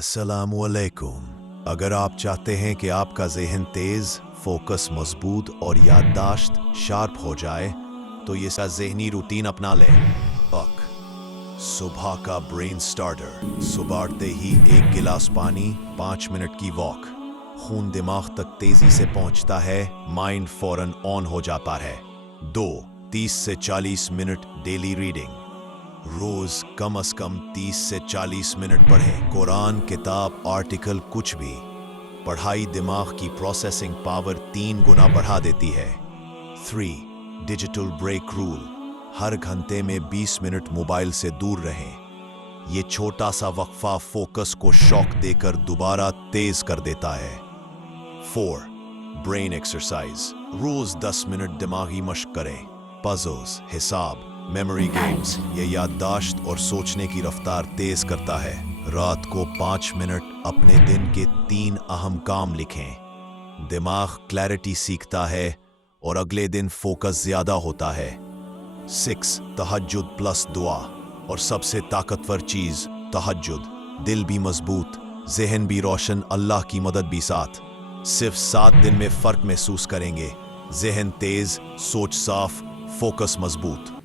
अस्सलाम वालेकुम। अगर आप चाहते हैं कि आपका ज़हन तेज़, फोकस मजबूत और याददाश्त शार्प हो जाए तो ये सा ज़हनी रूटीन अपना लें। सुबह का ब्रेन स्टार्टर। सुबह उठते ही 1 गिलास पानी, 5 मिनट की वॉक। खून दिमाग तक तेजी से पहुंचता है, माइंड फौरन ऑन हो जाता है। 2. 30 से 40 मिनट डेली रीडिंग। रोज कम से कम 30 से 40 मिनट पढ़ें। कुरान, किताब, आर्टिकल, कुछ भी। पढ़ाई दिमाग की प्रोसेसिंग पावर 3 गुना बढ़ा देती है। 3. Digital break rule. हर घंटे में 20 मिनट मोबाइल से दूर रहें। ये छोटा सा वक्फा फोकस को शॉक देकर दोबारा तेज कर देता है। 4. Brain exercise. रोज 10 मिनट दिमागी मशक करें। पजल्स, हिसाब, मेमोरी गेम्स। ये याददाश्त और सोचने की रफ्तार तेज करता है। रात को 5 मिनट अपने दिन के 3 अहम काम लिखें। दिमाग क्लैरिटी सीखता है और अगले दिन फोकस ज्यादा होता है। 6. तहज्जुद प्लस दुआ। और सबसे ताकतवर चीज तहज्जुद। दिल भी मजबूत, जहन भी रोशन, अल्लाह की मदद भी साथ। सिर्फ 7 दिन में फर्क महसूस करेंगे। जहन तेज, सोच साफ, फोकस मजबूत।